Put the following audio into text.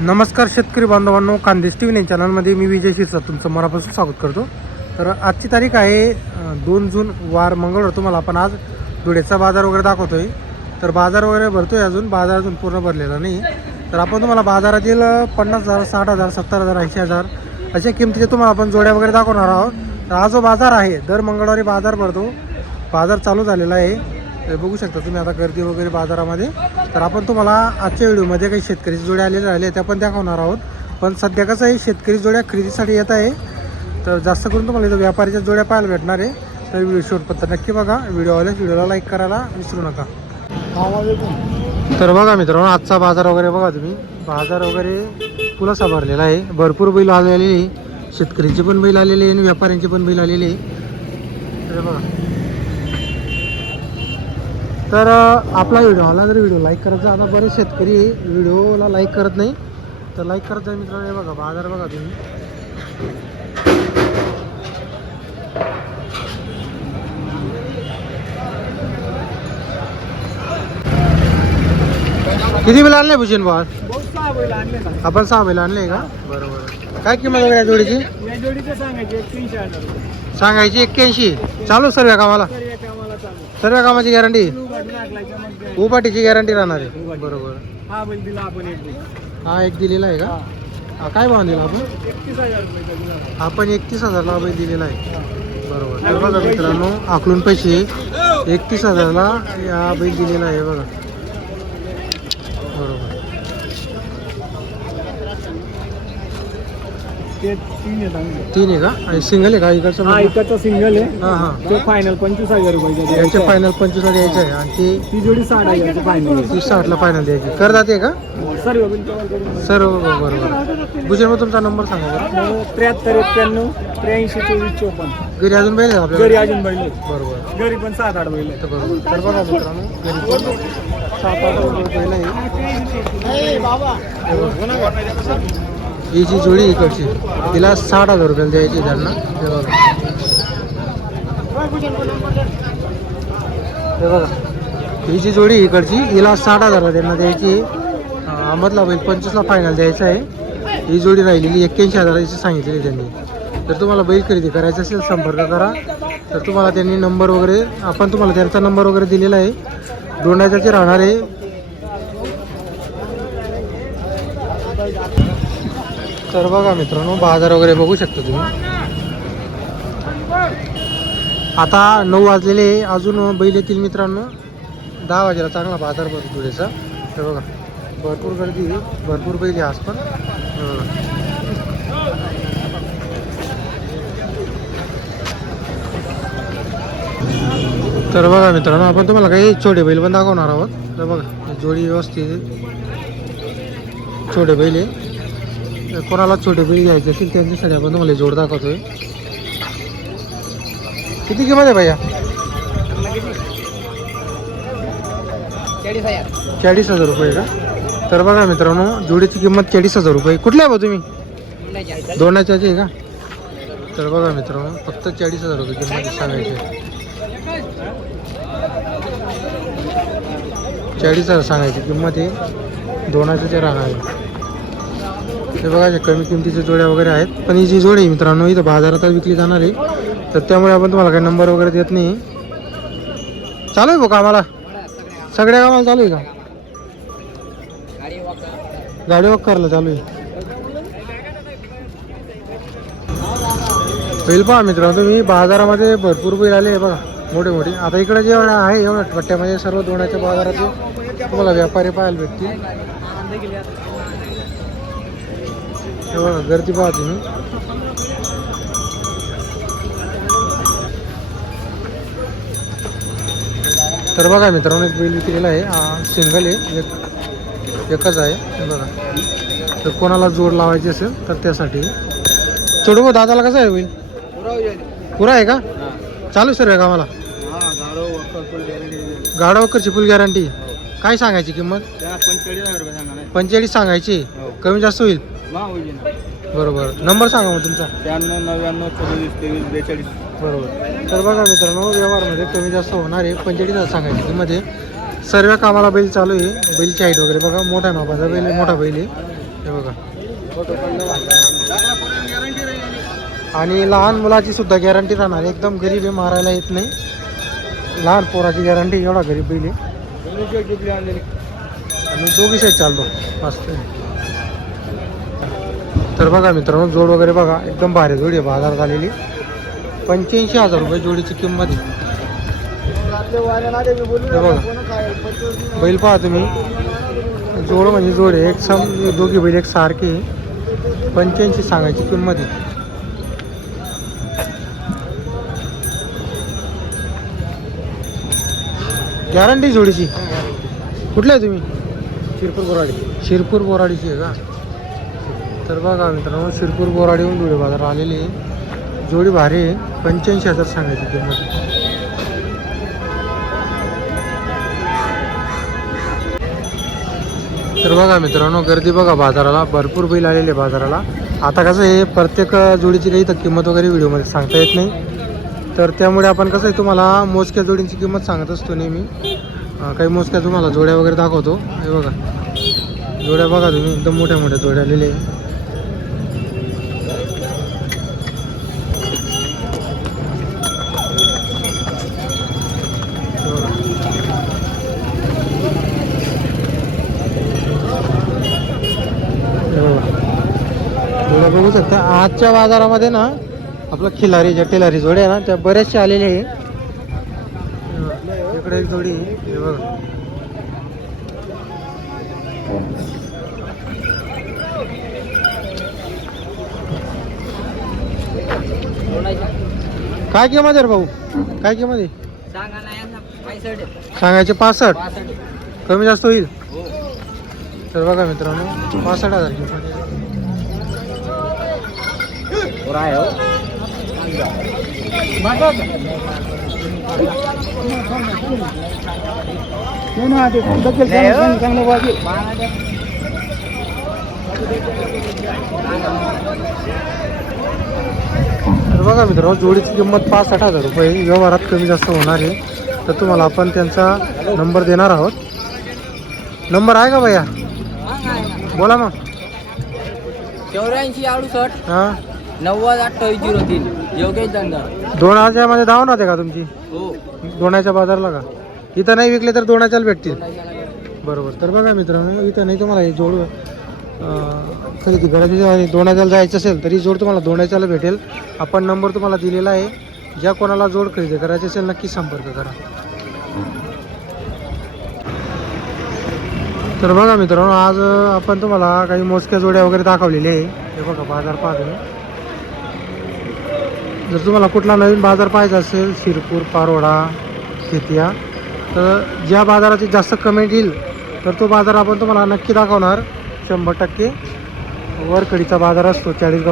नमस्कार शेतकरी बांधवांनो, खानदेश टी व्ही चॅनलमध्ये मी विजय शिरसाट तुमचं मनापासून स्वागत करतो. तर आजची तारीख आहे 2 जून वार मंगळवार. तुम्हाला आपण आज धुळेचा बाजार वगैरे दाखवतो आहे. तर बाजार वगैरे भरतो आहे, अजून बाजार अजून पूर्ण भरलेला नाही. तर आपण तुम्हाला बाजारातील 50,000, 60,000, 70,000, 80,000 अशा किमतीचे तुम्हाला आपण जोड्या वगैरे दाखवणार आहोत. तर हा जो बाजार आहे दर मंगळवारी बाजार भरतो. बाजार चालू झालेला आहे, बघू शकता तुम्ही आता गर्दी वगैरे बाजारामध्ये. तर आपण तुम्हाला आजच्या व्हिडिओमध्ये काही शेतकरीच्या जोड्या आलेल्या राहिले त्या पण दाखवणार आहोत. पण सध्या कसं आहे, शेतकरी जोड्या खरेदीसाठी येत आहे. तर जास्त करून तुम्हाला इथं व्यापारीच्या जोड्या पाहायला भेटणार आहे. तर व्हिडिओ शेवटपर्यंत नक्की बघा. व्हिडिओला लाईक करायला विसरू नका. तर बघा मित्रांनो, आजचा बाजार वगैरे बघा तुम्ही. बाजार वगैरे पुलासा भरलेला आहे. भरपूर बैल आलेले आहे. शेतकऱ्यांचे पण बैल आलेले आहे आणि व्यापाऱ्यांचे पण बैल आलेले आहे. तर बघा, तर आपला व्हिडिओ लाईक करायचा. आता बरेच शेतकरी व्हिडिओला लाईक करत नाही, तर लाईक करत आहे मित्रांनो. हे बघा बाजार बघा तुम्ही. किती बैल आणले भूषण भाऊ? आपण 6 बैल आणले का? बरोबर. काय किंमत वगैरे जोडीची? सांगायची 81. चालू सर्व कामाला? सर्व कामाची गॅरंटी? उपाटीची गॅरंटी राहणार आहे. बरोबर. हा एक दिलेला आहे का? काय भाव दिला आपण? 31,000ला बैल दिलेला आहे. बरोबर. तर बघा मित्रांनो, आकलून पैसे 31,000ला हा बैल दिलेला आहे बघा. बरोबर. तीन आहे का? आणि सिंगल आहे का? इकडचा सिंगल आहे. हां हां. तो फायनल 25,000 रुपये. याचे फायनल 25,000 द्यायचे आहे. आणि ती जोडी 60,000 फायनल. ती 60ला फायनल द्यायची. कर जाते का सर्व? बरोबर. भूषण मग तुमचा नंबर सांगा बरं. 73 91 83 24 54. घरी अजून बैल आहे आपल्याला? घरी अजून बैल. बरोबर. घरी पण 7-8 बैल. बरोबर. तर बघा मित्रांनो, घरी पण 7-8 बैल आहे. ही जी जोडी इकडची तिला 60,000 रुपयाला द्यायची त्यांना. हे बघा, हे बघा, ही जी जोडी इकडची हिला 60,000ला त्यांना द्यायची. अहमदला बैल 25ला फायनल द्यायचा आहे. ही जोडी राहिलेली 81,000ची सांगितलेली त्यांनी. तर तुम्हाला बैल खरेदी करायचं असेल संपर्क करा. तर तुम्हाला त्यांनी नंबर वगैरे, आपण तुम्हाला त्यांचा नंबर वगैरे दिलेला आहे. दोंडाच्याचे राहणार आहे. तर बघा मित्रांनो, बाजार वगैरे बघू शकता तुम्ही. आता 9 वाजलेले, अजून बैल येतील मित्रांनो. 10 वाजेला चांगला बाजार भरतो थोडेसा. तर बघा भरपूर गर्दी, भरपूर बैल आज पण. तर बघा मित्रांनो, आपण तुम्हाला काही छोटे बैल पण दाखवणार आहोत. तर बघा जोडी व्यवस्थित छोटे बैल आहे. कोणाला छोटे बैल घ्यायचे असेल त्यांच्यासाठी आपण तुम्हाला जोड दाखवतोय. किती किंमत आहे भैया? 40,000 रुपये का? तर बघा मित्रांनो, जोडीची किंमत 40,000 रुपये. कुठल्या आहे बा तुम्ही? दोंडाच्याचे आहे का? तर बघा मित्रांनो, फक्त 40,000 रुपये किंमत सांगायची. 40,000 सांगायची किंमत आहे. दोंडाच्याचे राहणार. हे बघा, कमी किमतीच्या जोड्या वगैरे आहेत. पण ही जी जोडी मित्रांनो इथं बाजारात विकली जाणार आहे. तर त्यामुळे आपण तुम्हाला काही नंबर वगैरे देत नाही. चालू आहे बघा कामाला? सगळ्या कामाला चालू आहे का? गाडी वॉक करायला चालू आहे. बैल पहा मित्रांनो तुम्ही, बाजारामध्ये भरपूर बैल आले बघा, मोठे मोठे. आता इकडे जे आहे एवढ्या पट्ट्यामध्ये सर्व दोण्याच्या बाजाराचे तुम्हाला व्यापारी पाहायला भेटतील. हे बघा गर्दी पहा तुम्ही. तर बघा मित्रांनो, एक बैल विकलेला आहे. सिंगल आहे, एकच आहे बघा. तर कोणाला जोड लावायची असेल तर त्यासाठी. छोटू दादाला कसं आहे बैल? पुरा आहे का? चालू सर्व कामाला? गाडा वक्करची फुल गॅरंटी. काय सांगायची किंमत? 45 सांगायची. कमी जास्त होईल? बरोबर. नंबर सांगा मग तुमचा. 93 99 24 23 42. बरोबर. तर बघा मित्रांनो, व्यवहारमध्ये कमी जास्त होणार आहे. 45,000 सांगायची किंमत आहे. सर्व कामाला बैल चालू आहे. बैलची हाईट वगैरे बघा, मोठ्या मापाचा बैल आहे, मोठा बैल आहे. हे बघा. आणि लहान मुलाची सुद्धा गॅरंटी राहणार, एकदम गरीब आहे, मारायला येत नाही. लहान पोराची गॅरंटी, एवढा गरीब बैल आहे. आणि दोघी साईड चालतो मस्त. तर बघा मित्रांनो, जोड वगैरे बघा, एकदम भारी जोडी आहे, बाजार झालेली. 85,000 रुपये जोडीची किंमत आहे. हे बघा बैल पहा तुम्ही, जोड म्हणजे जोड आहे, एक सम दोघी बैल एक सारखे. 85 सांगायची किंमत आहे. गॅरंटी जोडीची. कुठले आहे तुम्ही? शिरपूर बोराडी. शिरपूर बोराडीची आहे का? तर बघा मित्रांनो, शिरपूर बोराडीहून धुळे बाजार आलेली आहे. जोडी भारी आहे, 85,000 सांगायची किंमत. तर बघा मित्रांनो, गर्दी बघा बाजाराला, भरपूर बैल आलेले बाजाराला. आता कसं आहे, प्रत्येक जोडीची काही तर किंमत वगैरे व्हिडिओमध्ये सांगता येत नाही. तर त्यामुळे आपण कसं आहे, तुम्हाला मोजक्या जोडींची किंमत सांगत असतो नेहमी. काही मोजक्या तुम्हाला जोड्या वगैरे दाखवतो. हे बघा जोड्या बघा तुम्ही, एकदम मोठ्या मोठ्या जोड्या आलेल्या आहे. जोड्या बघू शकता. आजच्या बाजारामध्ये ना आपलं खिलारी जटेलारी जोड्या आहे ना, त्या बऱ्याचशा आलेल्या आहे. इकडे एक जोडी आहे, हे बघा. काय किंमत आहे रे भाऊ? काय किंमत आहे? सांगायचे 65. कमी जास्त होईल. तर बघा मित्रांनो, 65,000 किंमत आहे. तर बघा मित्रांनो, जोडीची किंमत 65,000 रुपये. व्यवहारात कमी जास्त होणार आहे. तर तुम्हाला आपण त्यांचा नंबर देणार आहोत. नंबर आहे का भैया? बोला मग. 8468 हां, 902803 योगेश दंडा. दोनाच्यामध्ये धावून होते का तुमची? हो. दोनाच्या बाजारला का? इथं नाही विकले तर दोनाच्याला भेटतील. बरोबर. तर बघा मित्रांनो, इथं नाही तुम्हाला हे जोड खरेदी करायची आहे, दोनाच्याला जायचं असेल तरी जोड तुम्हाला दोनाच्याला भेटेल. आपण नंबर तुम्हाला दिलेला आहे. ज्या कोणाला जोड खरेदी करायची असेल नक्की संपर्क करा. तर बघा मित्रांनो, आज आपण तुम्हाला काही मोजक्या जोड्या वगैरे दाखवलेल्या आहे. हे बघा बाजार पहा तुम्ही. जर तुम्हाला कुठला नवीन बाजार पाहायचा असेल, शिरपूर, पारोडा, खेतिया, तर ज्या बाजाराची जास्त कमेंट येईल तर तो बाजार आपण तुम्हाला नक्की दाखवणार 100%. वरकडीचा बाजार असतो 40 गाव.